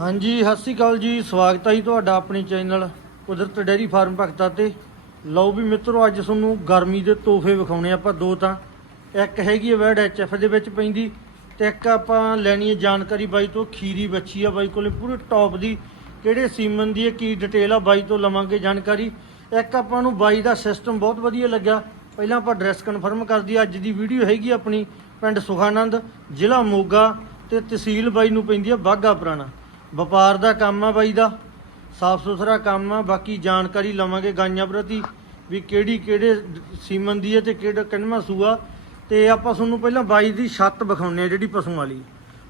ਹਾਂਜੀ, ਸਤਿ ਸ਼੍ਰੀ ਅਕਾਲ ਜੀ। ਸਵਾਗਤ ਹੈ ਜੀ ਤੁਹਾਡਾ ਆਪਣੇ ਚੈਨਲ ਕੁਦਰਤ ਡੈਰੀ ਫਾਰਮ ਭਗਤਾ ਤੇ। ਲਓ ਵੀ ਮਿੱਤਰੋ, ਅੱਜ ਤੁਹਾਨੂੰ ਗਰਮੀ ਦੇ ਤੋਹਫੇ ਵਿਖਾਉਣੇ ਆਪਾਂ ਦੋ ਤਾਂ। ਇੱਕ ਹੈਗੀ ਹੈ ਵੈਡ ਐਚਐਫ ਦੇ ਵਿੱਚ ਪੈਂਦੀ ਤੇ ਇੱਕ ਆਪਾਂ ਲੈਣੀ ਹੈ ਜਾਣਕਾਰੀ ਬਾਈ ਤੋਂ, ਖੀਰੀ ਬੱਚੀ ਆ ਬਾਈ ਕੋਲੇ। ਪੂਰੇ ਟੌਪ ਦੀ ਕਿਹੜੇ ਸੀਮਨ ਦੀ ਹੈ, ਕੀ ਡਿਟੇਲ ਆ ਬਾਈ ਤੋਂ ਲਵਾਂਗੇ ਜਾਣਕਾਰੀ। ਇੱਕ ਆਪਾਂ ਨੂੰ ਬਾਈ ਦਾ ਸਿਸਟਮ ਬਹੁਤ ਵਧੀਆ ਲੱਗਿਆ। ਪਹਿਲਾਂ ਆਪਾਂ ਐਡਰੈਸ ਕਨਫਰਮ ਕਰ ਦਈਏ। ਅੱਜ ਦੀ ਵੀਡੀਓ ਹੈਗੀ ਆਪਣੀ ਪਿੰਡ ਸੁਖਾਨੰਦ, ਜ਼ਿਲ੍ਹਾ ਮੋਗਾ ਤੇ ਤਹਿਸੀਲ ਬਾਈ ਨੂੰ ਪੈਂਦੀ ਆ ਬਾਗਾ ਪੁਰਾਣਾ। ਵਪਾਰ ਦਾ ਕੰਮ ਆ ਬਾਈ ਦਾ, ਸਾਫ਼ ਸੁਥਰਾ ਕੰਮ ਆ, ਬਾਕੀ ਜਾਣਕਾਰੀ ਲਵਾਂਗੇ ਗਾਈਆਂ ਪ੍ਰਤੀ ਵੀ ਕਿਹੜੀ ਕਿਹੜੇ ਸੀਮਨ ਦੀ ਹੈ ਤੇ ਕਿਹੜਾ ਕਿੰਨਵਾਂ ਸੂਆ। ਤੇ ਆਪਾਂ ਤੁਹਾਨੂੰ ਪਹਿਲਾਂ ਬਾਈ ਦੀ ਛੱਤ ਵਿਖਾਉਂਦੇ ਆ ਜਿਹੜੀ ਪਸ਼ੂ ਵਾਲੀ।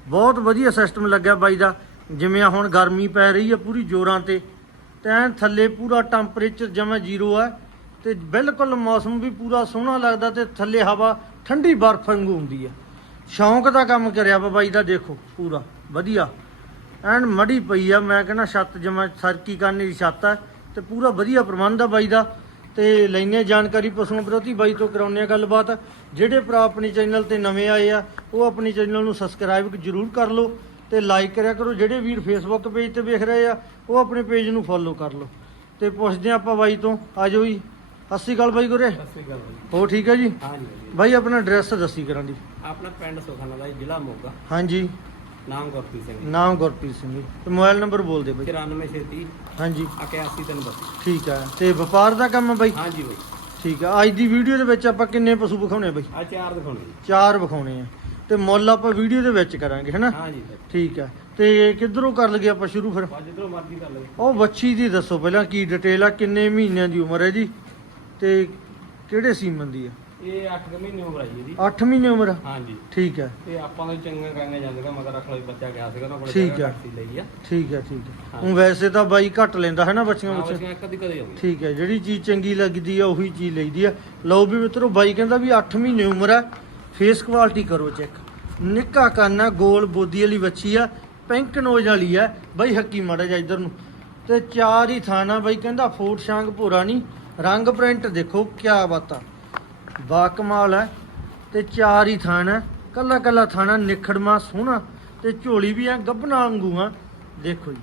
ਬਹੁਤ ਵਧੀਆ ਸਿਸਟਮ ਲੱਗਿਆ ਬਾਈ ਦਾ, ਜਿਵੇਂ ਆ ਹੁਣ ਗਰਮੀ ਪੈ ਰਹੀ ਆ ਪੂਰੀ ਜੋਰਾਂ ਤੇ। ਤੇ ਐਨ ਥੱਲੇ ਪੂਰਾ ਟੈਂਪਰੇਚਰ ਜਮਾ ਜ਼ੀਰੋ ਆ ਤੇ ਬਿਲਕੁਲ ਮੌਸਮ ਵੀ ਪੂਰਾ ਸੋਹਣਾ ਲੱਗਦਾ ਤੇ ਥੱਲੇ ਹਵਾ ਠੰਡੀ ਬਰਫ਼ ਵਾਂਗੂ ਹੁੰਦੀ ਆ। ਸ਼ੌਂਕ ਦਾ ਕੰਮ ਕਰਿਆ ਵਾ ਬਾਈ ਦਾ ਦੇਖੋ ਪੂਰਾ, ਵਧੀਆ। ਐਨ ਮੜੀ ਪਈ ਆ ਮੈਂ ਕਹਿੰਦਾ ਛੱਤ ਜਮਾ ਸਰਕੀ ਕਰਨੇ ਦੀ ਛੱਤ ਆ ਤੇ ਪੂਰਾ ਵਧੀਆ ਪ੍ਰਬੰਧ ਆ ਬਾਈ ਦਾ। ਤੇ ਲੈਨੇ ਜਾਣਕਾਰੀ ਪਸ਼ੂਆਂ ਪ੍ਰਤੀ ਬਾਈ ਤੋਂ ਕਰਾਉਂਦੇ ਆ ਗੱਲਬਾਤ। ਜਿਹੜੇ ਭਰਾ ਆਪਣੀ ਚੈਨਲ ਤੇ ਨਵੇਂ ਆਏ ਆ ਉਹ ਆਪਣੀ ਚੈਨਲ ਨੂੰ ਸਬਸਕ੍ਰਾਈਬ ਜਰੂਰ ਕਰ ਲਓ ਤੇ ਲਾਈਕ ਕਰਿਆ ਕਰੋ। ਜਿਹੜੇ ਵੀਰ ਫੇਸਬੁੱਕ ਪੇਜ ਤੇ ਵੇਖ ਰਹੇ ਆ ਉਹ ਆਪਣੇ ਪੇਜ ਨੂੰ ਫੋਲੋ ਕਰ ਲਓ। ਤੇ ਪੁੱਛਦੇ ਆ ਆਪਾਂ ਬਾਈ ਤੋਂ। ਆਜੋ ਜੀ। ਸਤਿ ਸ਼੍ਰੀ ਅਕਾਲ ਬਾਈ ਗੁਰੇ। ਸਤਿ ਸ਼੍ਰੀ ਅਕਾਲ ਬਾਈ। ਹੋ ਠੀਕ ਹੈ ਜੀ? ਹਾਂਜੀ ਬਾਈ ਆਪਣਾ ਐਡਰੈਸ ਦੱਸੀ ਕਰਾਂ ਦੀ ਆਪਣਾ ਪਿੰਡ ਸੁਖਾਨਾ ਦਾ ਜੀ, ਜ਼ਿਲ੍ਹਾ ਮੋਗਾ। ਹਾਂਜੀ। ਨਾਮ ਗੁਰਪ੍ਰੀਤ ਸਿੰਘ ਨਾਮ ਗੁਰਪ੍ਰੀਤ ਸਿੰਘ ਜੀ। ਤੇ ਮੋਬਾਈਲ ਨੰਬਰ ਬੋਲ ਦੇ ਬਾਈ। 9430 ਹਾਂਜੀ। 8132 ਠੀਕ ਹੈ ਤੇ ਵਪਾਰ ਦਾ ਕੰਮ ਆ ਬਾਈ? ਹਾਂਜੀ ਬਾਈ। ਠੀਕ ਆ। ਅੱਜ ਦੀ ਵੀਡੀਓ ਦੇ ਵਿੱਚ ਆਪਾਂ ਕਿੰਨੇ ਪਸ਼ੂ ਵਿਖਾਉਣੇ ਆ ਬਾਈ? ਆ ਚਾਰ ਦਿਖਾਉਣੇ ਜੀ ਚਾਰ ਵਿਖਾਉਣੇ ਆ। ਤੇ ਮੁੱਲ ਆਪਾਂ ਵੀਡੀਓ ਦੇ ਵਿੱਚ ਕਰਾਂਗੇ ਹੈਨਾ? ਹਾਂਜੀ ਬਾਈ। ਠੀਕ ਆ। ਤੇ ਕਿੱਧਰੋਂ ਕਰ ਲਗੇ ਆਪਾਂ ਸ਼ੁਰੂ ਫਿਰ? ਅੱਜ ਜਿੱਧਰੋਂ ਮਰਜ਼ੀ ਕਰ ਲਵੇ ਉਹ ਬੱਚੀ ਦੀ ਦੱਸੋ ਪਹਿਲਾਂ ਕੀ ਡਿਟੇਲ ਆ ਕਿੰਨੇ ਮਹੀਨਿਆਂ ਦੀ ਉਮਰ ਹੈ ਜੀ? ਤੇ ਕਿਹੜੇ ਸੀਮਨ ਦੀ ਆ? ਇਹ 8 ਮਹੀਨੇ ਉਮਰ ਆਈ ਇਹਦੀ। 8 ਮਹੀਨੇ ਉਮਰ? ਹਾਂਜੀ। ਠੀਕ ਹੈ। ਤੇ ਆਪਾਂ ਨੂੰ ਚੰਗਾ ਕਰਾਂਗੇ ਜਾਂਦੇ ਮਗਰ ਰੱਖ ਬੱਚਾ ਗਿਆ ਸੀਗਾ ਨਾ ਕੋਲ ਠੀਕ ਆ। ਲਈ ਆ। ਠੀਕ ਹੈ ਠੀਕ ਹੈ। ਹਾਂ। ਉਹ ਵੈਸੇ ਤਾਂ ਬਾਈ ਘੱਟ ਲੈਂਦਾ ਹੈ ਨਾ ਬੱਚੀਆਂ ਹਾਂ ਵਿੱਚ? ਕਦੀ ਕਦੇ ਆਉਂਦੀ ਠੀਕ ਹੈ ਜਿਹੜੀ ਚੀਜ਼ ਚੰਗੀ ਲੱਗਦੀ ਆ ਉਹੀ ਚੀਜ਼ ਲਈਦੀ ਆ। ਲਓ ਵੀ ਮਿੱਤਰੋ ਬਾਈ ਕਹਿੰਦਾ ਵੀ 8 ਮਹੀਨੇ ਉਮਰ ਆ ਫੇਸ ਕੁਆਲਿਟੀ ਕਰੋ ਚੈੱਕ ਨਿੱਕਾ ਕੰਨ ਗੋਲ ਬੋਦੀ ਵਾਲੀ ਬੱਚੀ ਆ ਪਿੰਕ ਨੋਜ਼ ਵਾਲੀ ਆ। ਬਾਈ ਹੱਕੀ ਮਾੜਾ ਜਿਹਾ ਇੱਧਰ ਨੂੰ। ਤੇ ਚਾਰ ਹੀ ਥਾਣਾ ਬਾਈ ਕਹਿੰਦਾ ਫੋਟ ਸ਼ਾਂਗ ਭੋਰਾ ਨਹੀਂ ਰੰਗ ਪ੍ਰਿੰਟ ਦੇਖੋ ਕਿਆ ਬਾਤਾਂ। ਬਾ ਕਮਾਲ ਹੈ। ਤੇ ਚਾਰ ਹੀ ਥਾਣਾ ਕੱਲਾ ਕੱਲਾ ਥਾਣਾ ਨਿਖੜਮਾ ਸੋਹਣਾ। ਤੇ ਝੋਲੀ ਵੀ ਆ ਗੱਭਣਾ ਵਾਂਗੂ ਆ। ਦੇਖੋ ਜੀ,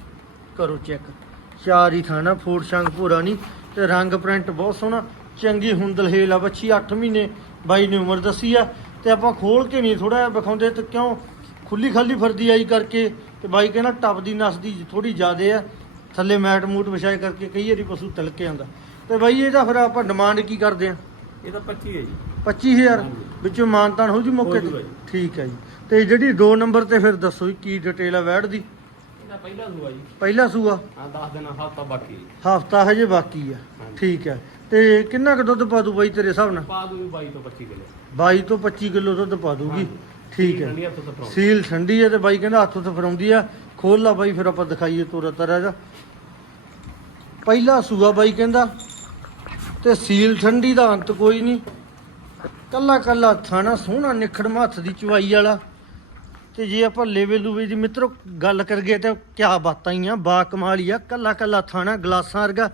ਕਰੋ ਚੈੱਕ। ਚਾਰ ਹੀ ਥਾਣਾ ਫੋਟ ਸ਼ੰਗ ਭੋਰਾ ਨਹੀਂ ਤੇ ਰੰਗ ਪ੍ਰਿੰਟ ਬਹੁਤ ਸੋਹਣਾ। ਚੰਗੀ ਹੁੰਦਲ ਹੇਲ ਆ ਬੱਚੀ 8 ਮਹੀਨੇ ਬਾਈ ਨੇ ਉਮਰ ਦੱਸੀ ਆ। ਤੇ ਆਪਾਂ ਖੋਲ ਕੇ ਨਹੀਂ ਥੋੜਾ ਜਿਹਾ ਵਿਖਾਉਂਦੇ ਤੇ ਕਿਉਂ ਖੁੱਲੀ ਖਾਲੀ ਫਰਦੀ ਆਈ ਕਰਕੇ। ਤੇ ਬਾਈ ਕਹਿੰਦਾ ਟੱਪ ਦੀ ਨਸ ਦੀ ਥੋੜੀ ਜ਼ਿਆਦੇ ਆ। ਥੱਲੇ ਮੈਟ ਮੂਟ ਵਿਛਾਏ ਕਰਕੇ ਕਈ ਵਾਰੀ ਪਸ਼ੂ ਤਿਲਕ ਆਉਂਦਾ। ਤੇ ਬਾਈ ਇਹਦਾ ਫਿਰ ਆਪਾਂ ਡਿਮਾਂਡ ਕੀ ਕਰਦੇ ਆ? ਇਹ ਤਾਂ 25 ਹੈ ਜੀ। 25000 ਹਾਂਜੀ। ਵਿੱਚੋਂ ਮਾਨਤਾਨ ਹੋ ਜੂ ਮੌਕੇ ਹੋ ਜੂਗਾ ਤੇ ਜੀ। ਠੀਕ ਹੈ ਜੀ। ਤੇ ਜਿਹੜੀ 2 ਨੰਬਰ ਤੇ ਫਿਰ ਦੱਸੋ ਜੀ ਕੀ ਡਿਟੇਲ ਆ ਵੈੜ ਦੀ? ਇਹਦਾ ਪਹਿਲਾ ਸੂਆ ਜੀ। ਪਹਿਲਾ ਸੂਆ? ਆ 10 ਦਿਨ ਹਫਤਾ ਬਾਕੀ ਜੀ। ਹਫਤਾ ਹਜੇ ਬਾਕੀ ਆ। ਹਾਂਜੀ। ਠੀਕ ਹੈ। ਤੇ ਕਿੰਨਾ ਕੁ ਦੁੱਧ ਪਾ ਦੂ ਬਾਈ ਤੇਰੇ ਹਿਸਾਬ ਨਾਲ? ਪਾ ਦੂ 22 ਤੋਂ 25 ਕਿਲੋ। 22 ਤੋਂ 25 ਕਿਲੋ ਦੁੱਧ ਪਾ ਦੂਗੀ। ਹਾਂਜੀ। ਠੀਕ ਹੈ। ਤੋਂ ਸੀਲ ਠੰਡੀ ਹੈ ਤੇ ਬਾਈ ਕਹਿੰਦਾ ਹੱਥੋਂ ਤੋਂ ਫਰਾਉਂਦੀ ਆ। ਖੋਲ ਲਾ ਬਾਈ ਫਿਰ ਆਪਾਂ ਦਿਖਾਈਏ ਤੋਰਾ ਤਰਾ ਦਾ ਪਹਿਲਾ ਸੂਆ ਬਾਈ ਕਹਿੰਦਾ ਤੇ ਸੀਲ ਠੰਡੀ ਦਾ ਅੰਤ ਕੋਈ ਨਹੀਂ। ਕੱਲਾ ਕੱਲਾ ਥਾਣਾ ਸੋਹਣਾ ਨਿਖੜਮਾ ਹੱਥ ਦੀ ਚਵਾਈ ਵਾਲਾ। ਤੇ ਜੇ ਆਪਾਂ ਲੇਵੇ ਲੂਵੇ ਦੀ ਮਿੱਤਰੋ ਗੱਲ ਕਰਗੇ ਤੇ ਕਿਆ ਬਾਤਾਂ ਹੀ ਆ, ਬਾ ਕਮਾਲੀ ਆ, ਕੱਲਾ ਕੱਲਾ ਥਾਣਾ ਗਲਾਸਾਂ ਵਰਗਾ।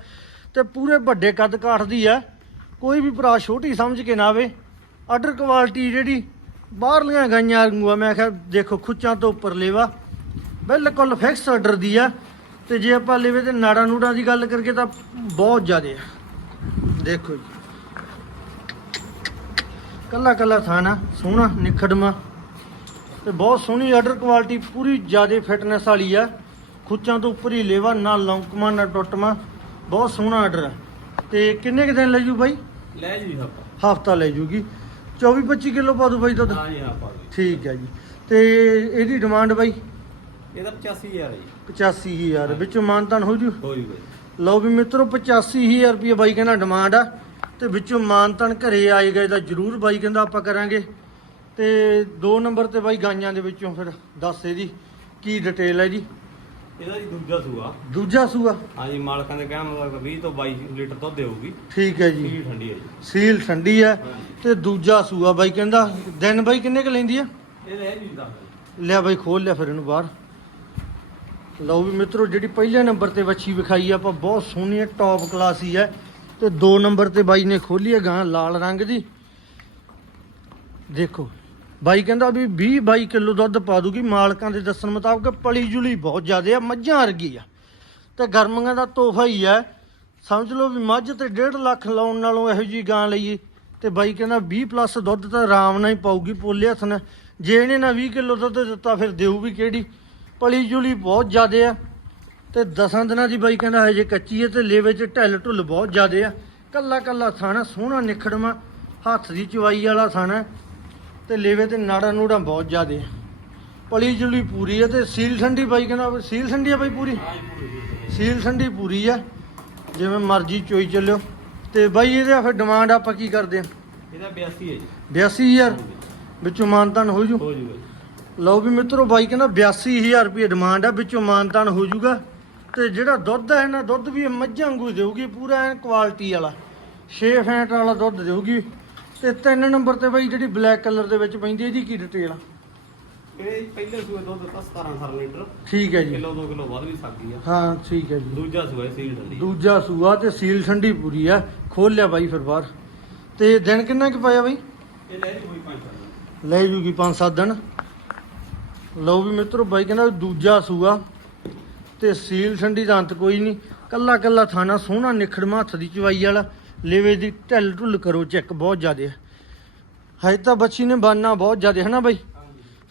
ਤੇ ਪੂਰੇ ਵੱਡੇ ਕੱਦ ਕਾਠ ਦੀ ਆ। ਕੋਈ ਵੀ ਭਰਾ ਛੋਟੀ ਸਮਝ ਕੇ ਨਾ ਆਵੇ। ਆਰਡਰ ਕੁਆਲਿਟੀ ਜਿਹੜੀ ਬਾਹਰਲੀਆਂ ਗਾਈਆਂ ਵਾਂਗੂ ਆ। ਮੈਂ ਕਿਹਾ ਦੇਖੋ ਖੁੱਚਾਂ ਤੋਂ ਉੱਪਰ ਲੇਵਾ। ਬਿਲਕੁਲ ਫਿਕਸ ਆਰਡਰ ਦੀ ਆ। ਤੇ ਜੇ ਆਪਾਂ ਲੇਵੇ ਤੇ ਨਾੜਾ ਨੂੜਾ ਦੀ ਗੱਲ ਕਰਕੇ ਤਾਂ ਬਹੁਤ ਜ਼ਿਆਦਾ ਆ। ਦੇਖੋ ਜੀ। ਕੱਲਾ ਕੱਲਾ ਥਾਣਾ ਸੋਹਣਾ ਨਿਖੜਮਾ। ਤੇ ਬਹੁਤ ਸੋਹਣੀ ਆਰਡਰ ਕੁਆਲਿਟੀ ਪੂਰੀ ਜ਼ਿਆਦੇ ਫਿਟਨੈਸ ਵਾਲੀ ਆ। ਖੁੱਚਾਂ ਤੋਂ ਉੱਪਰ ਹੀ ਲੇਵਾ ਨਾ ਲੌਂਕਮਾ ਨਾ ਟੁੱਟਮਾ। ਬਹੁਤ ਸੋਹਣਾ ਆਰਡਰ ਆ। ਤੇ ਕਿੰਨੇ ਕੁ ਦਿਨ ਲੈ ਜੂ ਬਾਈ? ਲੈ ਜੀ ਹਫਤਾ। ਹਫਤਾ ਲੈ ਜੂਗੀ। 24 25 ਕਿਲੋ ਪਾ ਦੂ ਬਾਈ ਦੁੱਧ? ਹਾਂ ਜੀ ਹਾਂ ਪਾ ਦੂ ਠੀਕ ਹੈ ਜੀ। ਤੇ ਇਹਦੀ ਡਿਮਾਂਡ ਬਾਈ? ਇਹਦਾ 85000 ਹੈ ਜੀ। 85000 ਵਿੱਚੋਂ ਮਾਨਤਾਨ ਹੋ ਜੂ? ਹੋਈ ਬਾਈ। ਲਓ ਵੀ ਮਿੱਤਰੋ 85000 ਰੁਪਏ ਬਾਈ ਕਹਿੰਦਾ ਡਿਮਾਂਡ ਆ। ਤੇ ਵਿੱਚੋਂ ਮਾਨਤਾਨ ਘਰੇ ਆਏ ਗਏ ਤਾਂ ਜਰੂਰ ਬਾਈ ਕਹਿੰਦਾ ਆਪਾਂ ਕਰਾਂਗੇ। ਤੇ 2 ਨੰਬਰ ਤੇ ਬਾਈ ਗਾਈਆਂ ਦੇ ਵਿੱਚੋਂ ਫਿਰ ਦੱਸ ਇਹਦੀ ਕੀ ਡਿਟੇਲ ਹੈ ਜੀ ਇਹਦਾ ਜੀ ਦੂਜਾ ਸੂਆ। ਦੂਜਾ ਸੂਆ? ਹਾਂ ਜੀ ਮਾਲਕਾਂ ਦੇ ਕਹਿਣ ਮੁਤਾਬਕ 20 ਤੋਂ 22 ਲੀਟਰ ਦੁੱਧ ਦੇਊਗੀ। ਠੀਕ ਹੈ ਜੀ। ਪੀਲੀ ਠੰਡੀ ਹੈ ਜੀ। ਸੀਲ ਠੰਡੀ ਹੈ। ਹਾਂਜੀ। ਤੇ ਦੂਜਾ ਸੂਆ ਬਾਈ ਕਹਿੰਦਾ ਦਿਨ ਬਾਈ ਕਿੰਨੇ ਕ ਲੈਂਦੀ ਆ? ਇਹ ਲੈ ਜੀ ਦਾ ਲਿਆ ਬਾਈ ਖੋਲ ਲਿਆ ਫਿਰ ਇਹਨੂੰ ਬਾਹਰ। ਲਓ ਵੀ ਮਿੱਤਰੋ, ਜਿਹੜੀ ਪਹਿਲੇ ਨੰਬਰ ਤੇ ਵੱਛੀ ਵਿਖਾਈ ਆਪਾਂ ਬਹੁਤ ਸੋਹਣੀ ਹੈ ਟੌਪ ਕਲਾਸ ਹੀ ਹੈ ਤੇ 2 ਨੰਬਰ ਤੇ ਬਾਈ ਨੇ ਖੋਲੀ ਹੈ ਗਾਂ, ਲਾਲ ਰੰਗ ਦੀ। ਦੇਖੋ, ਬਾਈ ਕਹਿੰਦਾ ਵੀ 20 22 ਕਿਲੋ ਦੁੱਧ ਪਾ ਦੂਗੀ, ਮਾਲਕਾਂ ਦੇ ਦੱਸਣ ਮੁਤਾਬਕ ਪਲੀ ਜੁਲੀ ਬਹੁਤ ਜ਼ਿਆਦੇ ਆ, ਮੱਝਾਂ ਵਰਗੀ ਆ। ਤੇ ਗਰਮੀਆਂ ਦਾ ਤੋਹਫਾ ਹੀ ਹੈ ਸਮਝ ਲਓ ਵੀ ਮੱਝ ਤੇ 1.5 ਲੱਖ ਲਾਉਣ ਨਾਲੋਂ ਇਹੋ ਜੀ ਗਾਂ ਲਈਏ। ਤੇ ਬਾਈ ਕਹਿੰਦਾ 20 ਪਲੱਸ ਦੁੱਧ ਤਾਂ ਆਰਾਮ ਨਾਲ ਹੀ ਪਾਊਗੀ ਪੋਲੇ ਹੱਥ ਨਾਲ। ਜੇ ਇਹਨੇ ਨਾ 20 ਕਿਲੋ ਦੁੱਧ ਦਿੱਤਾ, ਫਿਰ ਦੇਊ ਵੀ ਕਿਹੜੀ? ਪਲੀ ਜੁਲੀ ਬਹੁਤ ਜ਼ਿਆਦੇ ਆ। ਤੇ ਦਸਾਂ ਦਿਨਾਂ ਦੀ ਬਾਈ ਕਹਿੰਦਾ ਹਜੇ ਕੱਚੀ ਹੈ ਤੇ ਲੇਵੇ 'ਚ ਢਿੱਲ ਢੁੱਲ ਬਹੁਤ ਜ਼ਿਆਦੇ ਆ। ਕੱਲਾ ਕੱਲਾ ਥਾਣਾ ਸੋਹਣਾ ਨਿਖੜਵਾ ਹੱਥ ਦੀ ਚਵਾਈ ਵਾਲਾ ਥਾਣਾ ਤੇ ਲੇਵੇ ਤੇ ਨਾੜਾ ਨੂੜਾ ਬਹੁਤ ਜ਼ਿਆਦੇ ਆ। ਪਲੀ ਜੁਲੀ ਪੂਰੀ ਆ ਤੇ ਸੀਲ ਠੰਡੀ ਬਾਈ ਕਹਿੰਦਾ ਸੀਲ ਠੰਡੀ ਆ ਬਾਈ ਪੂਰੀ? ਸੀਲ ਠੰਡੀ ਪੂਰੀ ਆ ਜਿਵੇਂ ਮਰਜ਼ੀ ਚੋਈ ਚੱਲਿਓ। ਤੇ ਬਾਈ ਇਹਦੇ ਫਿਰ ਡਿਮਾਂਡ ਆਪਾਂ ਕੀ ਕਰਦੇ ਆ? ਇਹਦਾ 82 ਹੈ ਜੀ। 82000 ਵਿੱਚੋਂ ਮਾਨਤਾਨ ਹੋ ਜੂ। ਹੋ ਜੀ। ਲਓ ਵੀ ਮਿੱਤਰੋ ਬਾਈ ਕਹਿੰਦਾ 82000 ਰੁਪਏ ਡਿਮਾਂਡ ਆ ਵਿੱਚੋਂ ਮਾਨਤਾਨ ਹੋ ਜਾਊਗਾ। ਤੇ ਜਿਹੜਾ ਦੁੱਧ ਹੈ ਨਾ ਦੁੱਧ ਵੀ ਮੱਝਾਂ ਵਾਂਗੂ ਦੇਊਗੀ ਪੂਰਾ ਐਨ ਕੁਆਲਿਟੀ ਵਾਲਾ। 6 ਫੈਂਟ ਵਾਲਾ ਦੁੱਧ ਦੇਊਗੀ। ਤੇ ਤਿੰਨ ਨੰਬਰ ਤੇ ਬਾਈ ਜਿਹੜੀ ਬਲੈਕ ਕਲਰ ਦੇ ਵਿੱਚ ਪੈਂਦੀ ਇਹਦੀ ਕੀ ਡਿਟੇਲ ਆ? ਇਹ ਪਹਿਲੇ ਸੂਏ ਦੁੱਧ ਦਿੱਤਾ 17 18 ਲੀਟਰ। ਠੀਕ ਹੈ ਜੀ। ਕਿਲੋ 2 ਕਿਲੋ ਵੱਧ ਵੀ ਸਕਦੀ ਆ। ਹਾਂ ਠੀਕ ਹੈ ਜੀ। ਦੂਜਾ ਸੂਆ ਸੀਲ ਡੰਡੀ ਦੂਜਾ ਸੂਆ ਤੇ ਸੀਲ ਠੰਡੀ ਪੂਰੀ ਆ। ਖੋਲ ਲਿਆ ਬਾਈ ਫਿਰ ਬਾਹਰ। ਤੇ ਦਿਨ ਕਿੰਨਾ ਕੁ ਪਾਇਆ ਬਾਈ? ਇਹ ਲੈ ਜੀ ਕੋਈ ਪੰਜ ਲੈ ਜੂਗੀ 5-7 ਦਿਨ। ਲਓ ਵੀ ਮਿੱਤਰੋ ਬਾਈ ਕਹਿੰਦਾ ਦੂਜਾ ਸੂਆ ਤੇ ਸੀਲ ਠੰਡੀ ਦਾ ਅੰਤ ਕੋਈ ਨਹੀਂ। ਕੱਲਾ ਕੱਲਾ ਥਾਣਾ ਸੋਹਣਾ ਨਿਖੜਮਾ ਹੱਥ ਦੀ ਚਵਾਈ ਵਾਲਾ ਲੇਵੇ ਦੀ ਢਿੱਲ ਢੁੱਲ ਕਰੋ ਚੈੱਕ ਬਹੁਤ ਜ਼ਿਆਦੇ ਹਜੇ ਤਾਂ ਬੱਚੀ ਨੇ ਬਾਨਾ ਬਹੁਤ ਜ਼ਿਆਦੇ ਹਨਾ ਬਾਈ?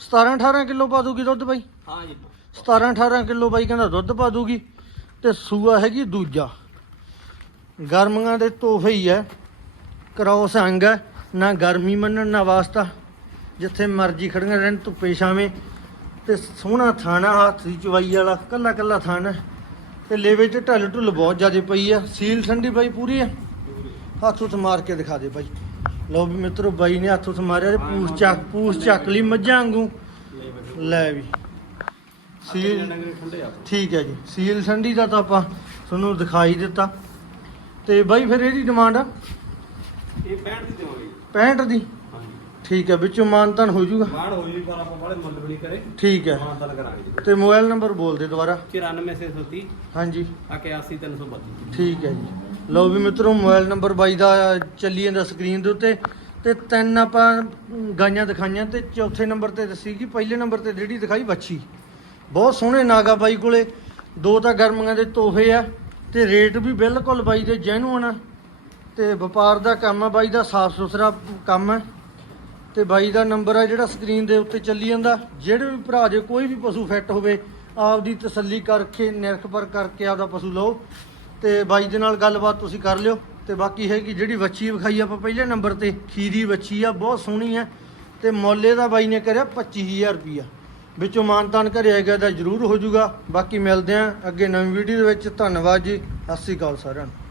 17 18 ਕਿਲੋ ਪਾ ਦੂਗੀ ਦੁੱਧ ਬਾਈ? ਹਾਂ ਜੀ। 17 18 ਕਿਲੋ ਬਾਈ ਕਹਿੰਦਾ ਦੁੱਧ ਪਾ ਦੂਗੀ ਤੇ ਸੂਆ ਹੈਗੀ ਦੂਜਾ। ਗਰਮੀਆਂ ਦੇ ਤੋਹਫੇ ਹੀ ਹੈ ਕ੍ਰੋਸ ਅੰਗ ਹੈ ਨਾ ਗਰਮੀ ਮੰਨਣ ਨਾ ਵਾਸਤਾ। ਜਿੱਥੇ ਮਰਜ਼ੀ ਖੜੀਆਂ ਰਹਿਣ ਧੁੱਪੇ ਛਾਵੇਂ। ਤੇ ਸੋਹਣਾ ਥਾਣਾ ਹੱਥ ਚਵਾਈ ਵਾਲਾ ਕੱਲਾ ਕੱਲਾ ਥਾਣਾ ਤੇ ਲੇਵੇ ਚ ਢੱਲ ਢੁੱਲ ਬਹੁਤ ਜ਼ਿਆਦੇ ਪਈ ਆ। ਸੀਲ ਠੰਡੀ ਬਾਈ ਪੂਰੀ ਆ। ਹੱਥ ਉੱਤ ਮਾਰ ਕੇ ਦਿਖਾ ਦੇ ਬਾਈ। ਲਓ ਵੀ ਮਿੱਤਰੋ ਬਾਈ ਨੇ ਹੱਥ ਉੱਤ ਮਾਰਿਆ ਤੇ ਪੂਛ ਚੱਕ ਪੂਛ ਚੱਕ ਲਈ ਮੱਝਾਂ ਵਾਂਗੂ। ਲੈ ਵੀ। ਸੀਲ ਠੀਕ ਹੈ ਜੀ। ਸੀਲ ਠੰਡੀ ਦਾ ਤਾਂ ਆਪਾਂ ਤੁਹਾਨੂੰ ਦਿਖਾਈ ਦਿੱਤਾ। ਤੇ ਬਾਈ ਫਿਰ ਇਹਦੀ ਡਿਮਾਂਡ ਆ? ਇਹ 65 ਦੀ ਦੇਵਾਂਗੇ ਜੀ। 65 ਦੀ। ਠੀਕ ਹੈ ਵਿੱਚੋਂ ਮਾਨਤਨ ਹੋ ਜਾਊਗਾ ਮਾਣ ਹੋਈ ਜੀ ਪਰ ਆਪਾਂ ਬਾਲੇ ਮੁੱਲ ਵੀ ਨਹੀਂ ਕਰੇ। ਠੀਕ ਹੈ। ਮਾਨ ਤਾਂ ਕਰਾਂਗੇ ਜੀ ਤੇ ਮੋਬਾਈਲ ਨੰਬਰ ਬੋਲ ਦੇ ਦੁਬਾਰਾ। 94630 ਹਾਂਜੀ। ਆ 81332 ਠੀਕ ਹੈ ਜੀ। ਲਓ ਵੀ ਮਿੱਤਰੋ ਮੋਬਾਈਲ ਨੰਬਰ ਬਾਈ ਦਾ ਚੱਲੀ ਜਾਂਦਾ ਸਕਰੀਨ ਦੇ ਉੱਤੇ। ਤੇ ਤਿੰਨ ਆਪਾਂ ਗਾਈਆਂ ਦਿਖਾਈਆਂ ਤੇ ਚੌਥੇ ਨੰਬਰ ਤੇ ਦੱਸੀ ਕਿ ਪਹਿਲੇ ਨੰਬਰ ਤੇ ਜਿਹੜੀ ਦਿਖਾਈ ਬੱਚੀ ਬਹੁਤ ਸੋਹਣੇ ਨਾਗਾ ਬਾਈ ਕੋਲੇ। ਦੋ ਤਾਂ ਗਰਮੀਆਂ ਦੇ ਤੋਹਫੇ ਆ ਤੇ ਰੇਟ ਵੀ ਬਿਲਕੁਲ ਬਾਈ ਦੇ ਜੈਨੂਅਨ ਆ। ਤੇ ਵਪਾਰ ਦਾ ਕੰਮ ਆ ਬਾਈ ਦਾ ਸਾਫ਼ ਸੁਥਰਾ ਕੰਮ ਹੈ ਤੇ ਬਾਈ ਦਾ ਨੰਬਰ ਆ ਜਿਹੜਾ ਸਕਰੀਨ ਦੇ ਉੱਤੇ ਚੱਲੀ ਜਾਂਦਾ। ਜਿਹੜੇ ਵੀ ਭਰਾ ਜੇ ਕੋਈ ਵੀ ਪਸ਼ੂ ਫਿੱਟ ਹੋਵੇ, ਆਪਦੀ ਤਸੱਲੀ ਕਰਕੇ ਨਿਰਖ ਪਰ ਕਰਕੇ ਆਪਦਾ ਪਸ਼ੂ ਲਓ। ਤੇ ਬਾਈ ਦੇ ਨਾਲ ਗੱਲਬਾਤ ਤੁਸੀਂ ਕਰ ਲਿਓ। ਤੇ ਬਾਕੀ ਹੈ ਕਿ ਜਿਹੜੀ ਵੱਛੀ ਵਿਖਾਈ ਆਪਾਂ ਪਹਿਲੇ ਨੰਬਰ ਤੇ, ਖੀਰੀ ਵੱਛੀ ਆ, ਬਹੁਤ ਸੋਹਣੀ ਆ। ਤੇ ਮੌਲੇ ਦਾ ਬਾਈ ਨੇ ਕਰਿਆ 25000 ਰੁਪਿਆ ਵਿੱਚੋਂ ਮਾਨਤਾਨ ਘਰੇ ਆਏਗਾ ਤਾਂ ਜ਼ਰੂਰ ਹੋ ਜਾਊਗਾ। ਬਾਕੀ ਮਿਲਦੇ ਆਂ ਅੱਗੇ ਨਵੀਂ ਵੀਡੀਓ ਦੇ ਵਿੱਚ। ਧੰਨਵਾਦ ਜੀ। ਸਤਿ ਸ਼੍ਰੀ ਅਕਾਲ ਸਾਰਿਆਂ ਨੂੰ।